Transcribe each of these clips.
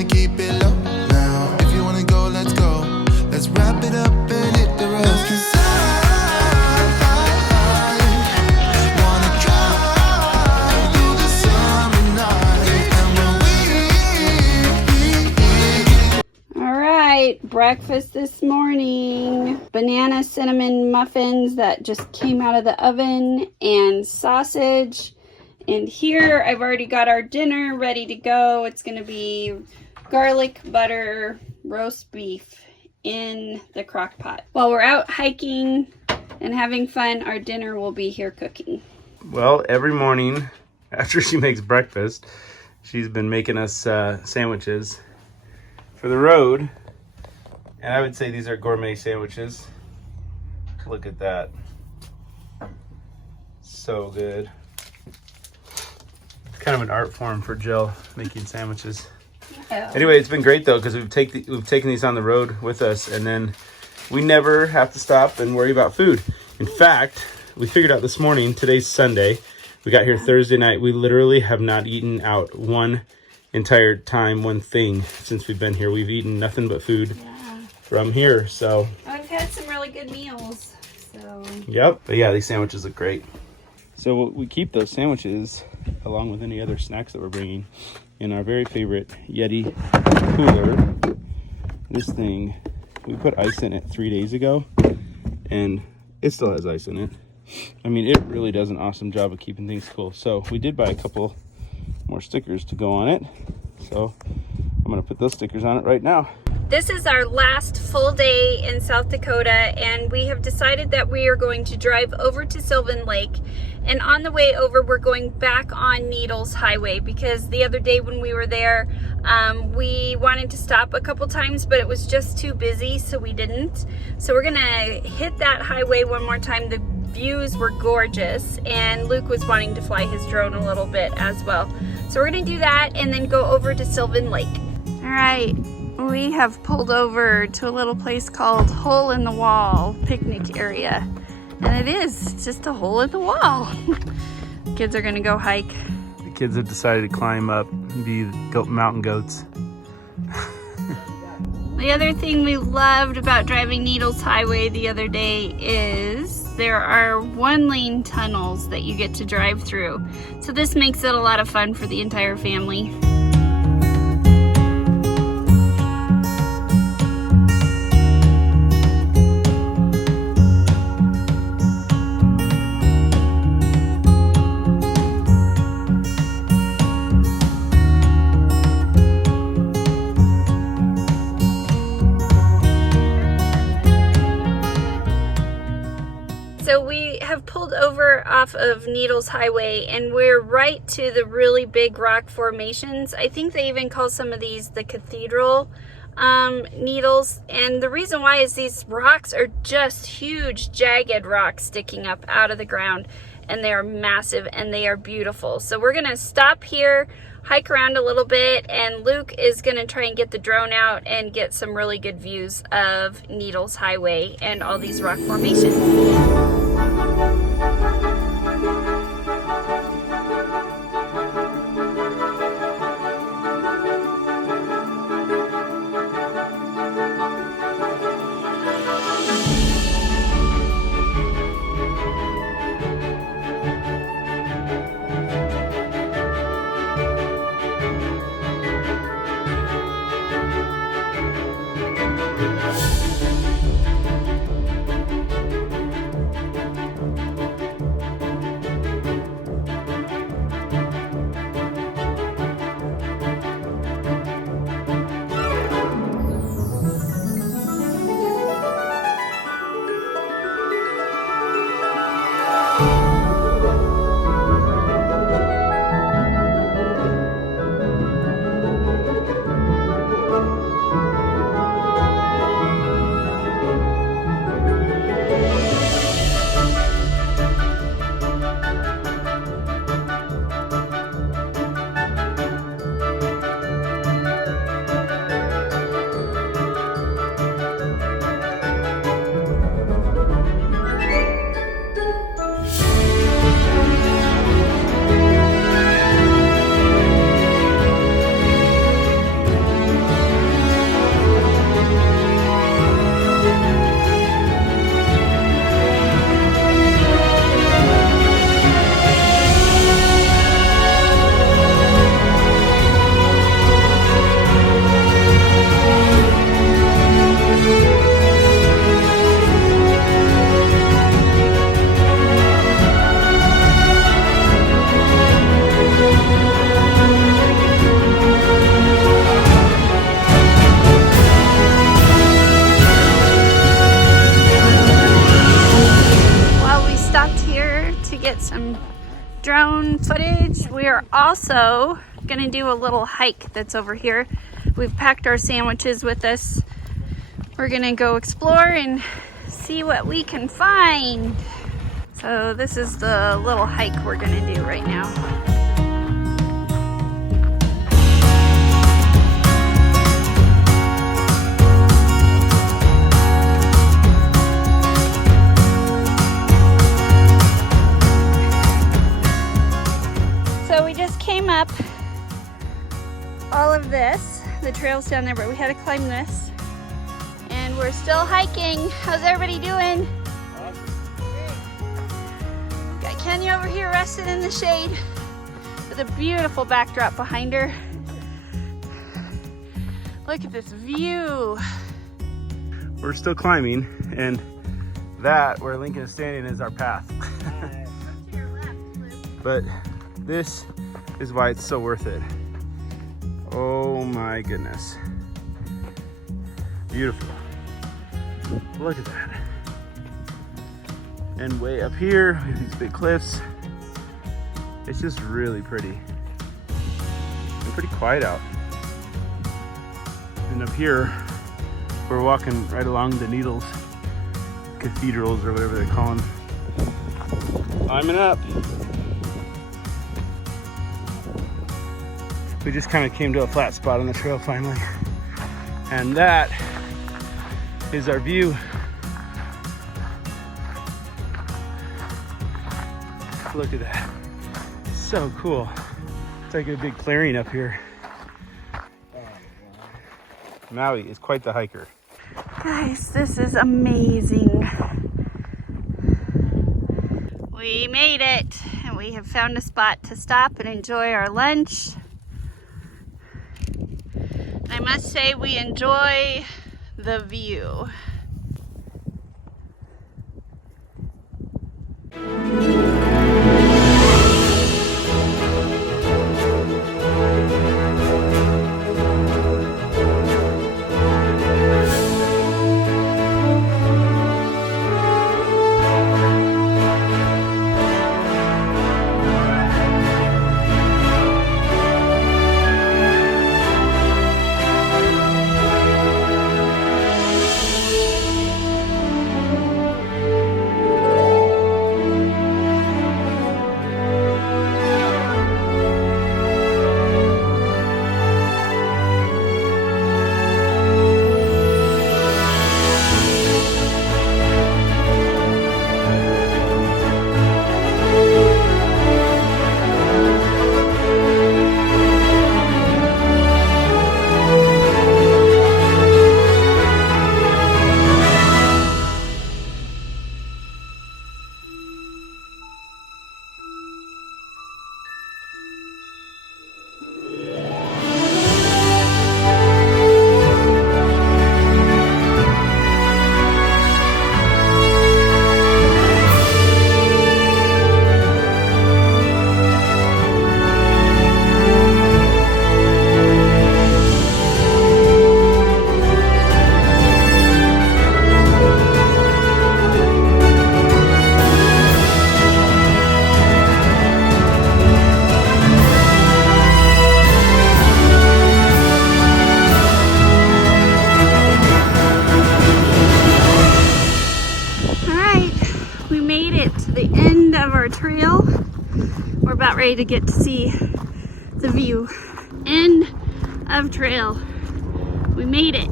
wanna keep it low now. If you wanna go, let's go. Let's wrap it up and hit the road. 'Cause I wanna drive through the summer night. And All right, breakfast this morning. Banana cinnamon muffins that just came out of the oven and sausage. And here I've already got our dinner ready to go. It's going to be garlic butter roast beef in the crock pot. While we're out hiking and having fun, our dinner will be here cooking. Well, every morning after she makes breakfast, she's been making us sandwiches for the road. And I would say these are gourmet sandwiches. Look at that. So good. Kind of an art form for Jill, making sandwiches. Yeah. Anyway, it's been great though, because we've taken these on the road with us, and then we never have to stop and worry about food. In fact, we figured out this morning, today's Sunday, we got here Thursday night, we literally have not eaten out one entire time, one thing since we've been here. We've eaten nothing but food from here, so. I've had some really good meals, so. Yep, but yeah, these sandwiches look great. So we keep those sandwiches along with any other snacks that we're bringing in our very favorite Yeti cooler. This thing, we put ice in it 3 days ago, and it still has ice in it. I mean, it really does an awesome job of keeping things cool. So we did buy a couple more stickers to go on it. So I'm gonna put those stickers on it right now. This is our last full day in South Dakota, and we have decided that we are going to drive over to Sylvan Lake. And on the way over, we're going back on Needles Highway, because the other day when we were there, we wanted to stop a couple times, but it was just too busy, so we didn't. So we're gonna hit that highway one more time. The views were gorgeous, and Luke was wanting to fly his drone a little bit as well. So we're gonna do that and then go over to Sylvan Lake. All right. We have pulled over to a little place called Hole in the Wall picnic area. And it is, it's just a hole in the wall. Kids are gonna go hike. The kids have decided to climb up and be mountain goats. The other thing we loved about driving Needles Highway the other day is there are 1-lane tunnels that you get to drive through. So this makes it a lot of fun for the entire family. So we have pulled over off of Needles Highway, and we're right to the really big rock formations. I think they even call some of these the Cathedral needles. And the reason why is these rocks are just huge, jagged rocks sticking up out of the ground. And they are massive and they are beautiful. So we're gonna stop here, hike around a little bit, and Luke is gonna try and get the drone out and get some really good views of Needles Highway and all these rock formations. drone footage. We are also gonna do a little hike that's over here. We've packed our sandwiches with us. We're gonna go explore and see what we can find. So this is the little hike we're gonna do right now. So we just came up all of this. The trail's down there, but we had to climb this. And we're still hiking. How's everybody doing? Got Kenya over here resting in the shade with a beautiful backdrop behind her. Look at this view. We're still climbing, and that where Lincoln is standing is our path. But this is why it's so worth it. Oh my goodness. Beautiful. Look at that. And way up here, we have these big cliffs. It's just really pretty. And pretty quiet out. And up here, we're walking right along the Needles cathedrals or whatever they call them. Climbing up. We just kind of came to a flat spot on the trail finally. And that is our view. Look at that. So cool. It's like a big clearing up here. Maui is quite the hiker. Guys, this is amazing. We made it, and we have found a spot to stop and enjoy our lunch. I must say we enjoy the view. Trail. We're about ready to get to see the view. End of trail. We made it.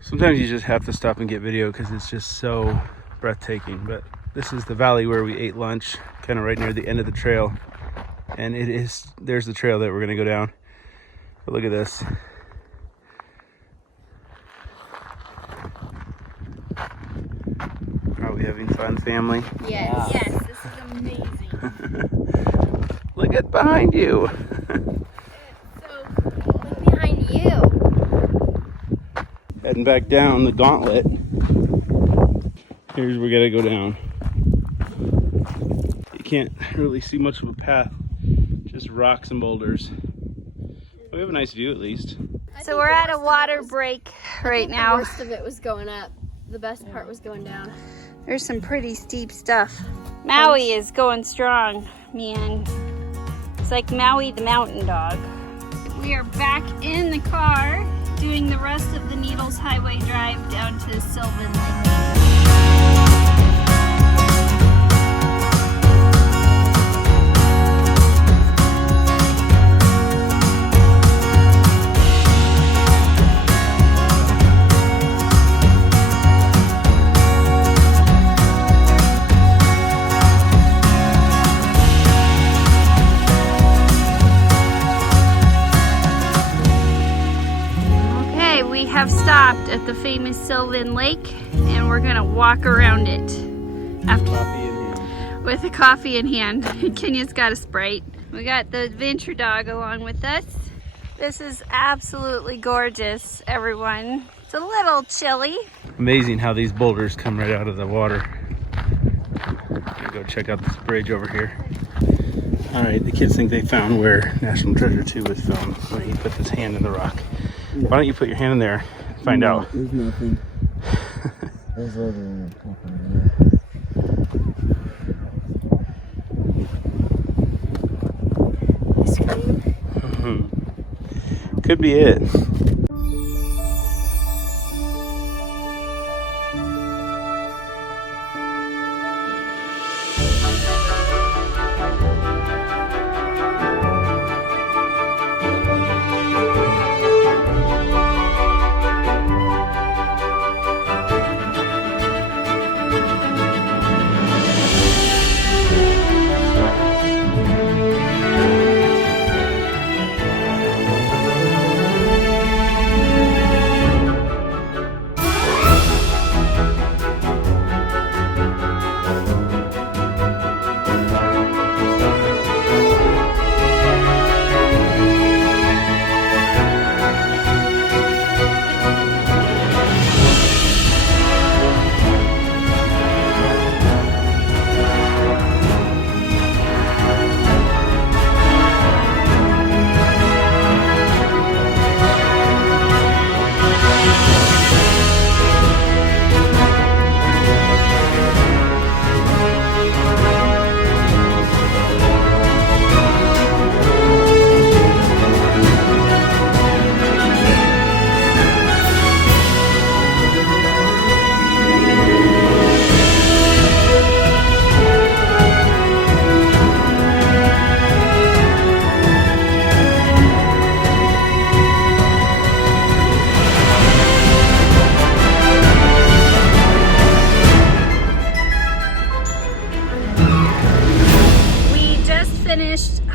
Sometimes you just have to stop and get video because it's just so breathtaking. But this is the valley where we ate lunch, kind of right near the end of the trail. And there's the trail that we're gonna go down. But look at this. Are we having fun, family? Yes. Yes, this is amazing. Look at behind you. So look behind you. Heading back down the gauntlet. Here's where we gotta go down. You can't really see much of a path, just rocks and boulders. We have a nice view at least. So we're at a water break right now. The worst of it was going up. The best part was going down. There's some pretty steep stuff. Maui is going strong, man. like Maui the mountain dog. We are back in the car doing the rest of the Needles Highway drive down to Sylvan Lake. Have stopped at the famous Sylvan Lake and we're gonna walk around it with a coffee in hand. Kenya's got a Sprite. We got the adventure dog along with us. This is absolutely gorgeous, everyone. It's a little chilly. Amazing how these boulders come right out of the water. Gonna go check out this bridge over here. All right, the kids think they found where National Treasure 2 was filmed when he put his hand in the rock. Why don't you put your hand in there and find out? There's nothing. There's literally nothing in there. Could be it.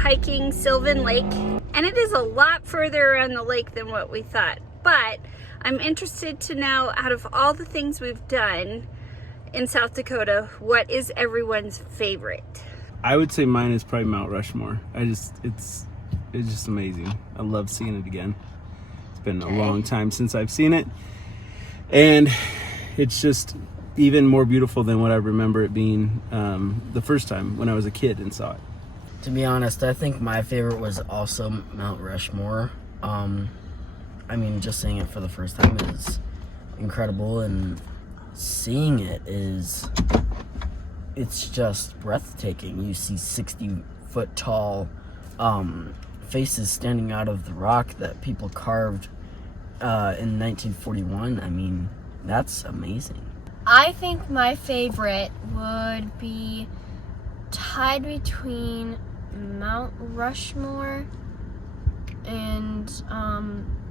hiking Sylvan Lake, and it is a lot further around the lake than what we thought. But I'm interested to know, out of all the things we've done in South Dakota, what is everyone's favorite? I would say mine is probably Mount Rushmore. It's just amazing. I love seeing it again. It's been a long time since I've seen it, and it's just even more beautiful than what I remember it being the first time when I was a kid and saw it. To be honest, I think my favorite was also Mount Rushmore. I mean, just seeing it for the first time is incredible, and seeing it it's just breathtaking. You see 60-foot tall faces standing out of the rock that people carved in 1941. I mean, that's amazing. I think my favorite would be tied between Mount Rushmore and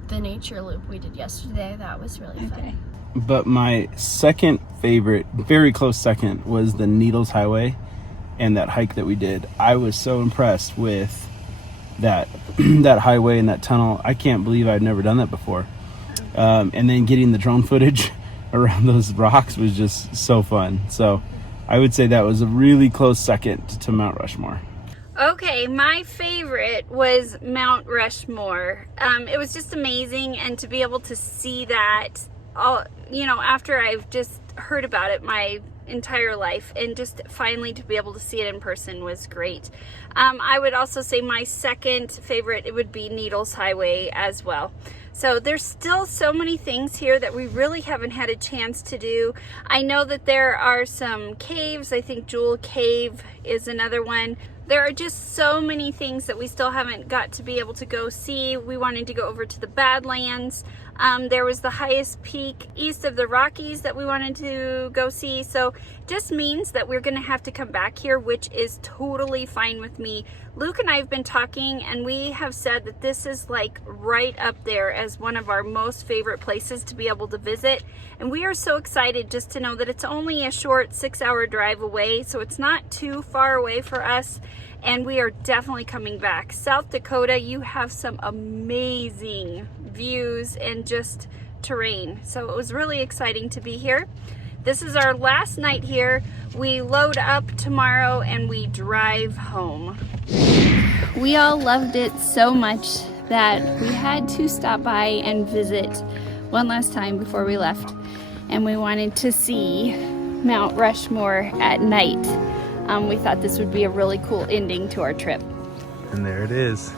the nature loop we did yesterday. That was really fun. But my second favorite, very close second, was the Needles Highway and that hike that we did. I was so impressed with that that highway and that tunnel. I can't believe I'd never done that before. And then getting the drone footage around those rocks was just so fun. So I would say that was a really close second to Mount Rushmore. Okay, my favorite was Mount Rushmore. It was just amazing, and to be able to see that, after I've just heard about it my entire life, and just finally to be able to see it in person was great. I would also say my second favorite, it would be Needles Highway as well. So there's still so many things here that we really haven't had a chance to do. I know that there are some caves. I think Jewel Cave is another one. There are just so many things that we still haven't got to be able to go see. We wanted to go over to the Badlands. There was the highest peak east of the Rockies that we wanted to go see. So just means that we're gonna have to come back here, which is totally fine with me. Luke and I have been talking, and we have said that this is like right up there as one of our most favorite places to be able to visit. And we are so excited just to know that it's only a short 6-hour drive away, so it's not too far away for us. And we are definitely coming back. South Dakota, you have some amazing views and just terrain. So it was really exciting to be here. This is our last night here. We load up tomorrow and we drive home. We all loved it so much that we had to stop by and visit one last time before we left. And we wanted to see Mount Rushmore at night. We thought this would be a really cool ending to our trip. And there it is.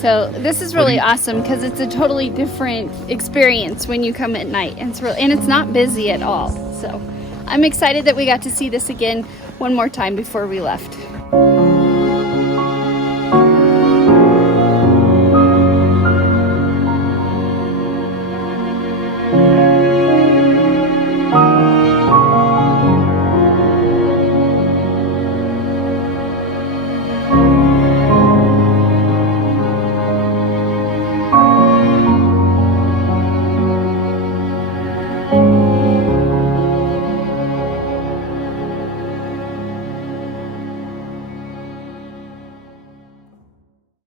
So this is really awesome because it's a totally different experience when you come at night, and it's not busy at all. So I'm excited that we got to see this again one more time before we left.